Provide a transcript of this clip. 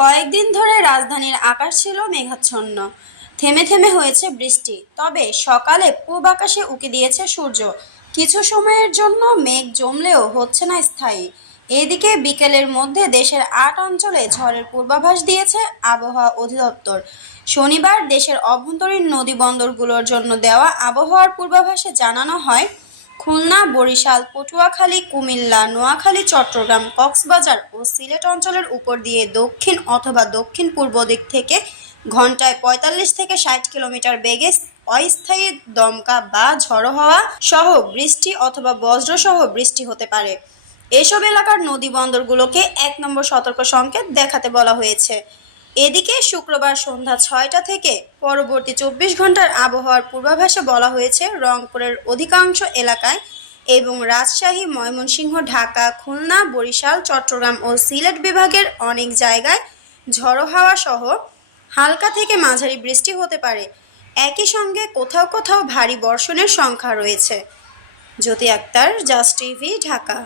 কয়েকদিন ধরে রাজধানীর আকাশ ছিল মেঘাচ্ছন্ন। থেমে থেমে হয়েছে বৃষ্টি। তবে সকালে পূব আকাশে উকি দিয়েছে সূর্য। কিছু সময়ের জন্য মেঘ জমলেও হচ্ছে না স্থায়ী। এদিকে বিকেলের মধ্যে দেশের আট অঞ্চলে ঝড়ের পূর্বাভাস দিয়েছে আবহাওয়া অধিদপ্তর। শনিবার দেশের অভ্যন্তরীণ নদী বন্দরগুলোর জন্য দেওয়া আবহাওয়ার পূর্বাভাসে জানানো হয় খুলনা, বরিশাল, পটুয়াখালী, কুমিল্লা, নোয়াখালী, চট্টগ্রাম, কক্সবাজার ও সিলেট অঞ্চলের উপর দিয়ে দক্ষিণ অথবা দক্ষিণ পূর্ব দিক থেকে ঘন্টায় পঁয়তাল্লিশ থেকে ষাট কিলোমিটার বেগে অস্থায়ী দমকা বা ঝড়ো হওয়া সহ বৃষ্টি অথবা বজ্রসহ বৃষ্টি হতে পারে। এসব এলাকার নদী বন্দরগুলোকে এক নম্বর সতর্ক সংকেত দেখাতে বলা হয়েছে। এদিকে শুক্রবার সন্ধ্যা ছয়টা থেকে পরবর্তী চব্বিশ ঘণ্টার আবহাওয়ার পূর্বাভাসে বলা হয়েছে, রংপুরের অধিকাংশ এলাকায় এবং রাজশাহী, ময়মনসিংহ, ঢাকা, খুলনা, বরিশাল, চট্টগ্রাম ও সিলেট বিভাগের অনেক জায়গায় ঝড়ো হাওয়া সহ হালকা থেকে মাঝারি বৃষ্টি হতে পারে। একই সঙ্গে কোথাও কোথাও ভারী বর্ষণের সংখ্যা রয়েছে। Jyoti Akter just TV, Dhaka.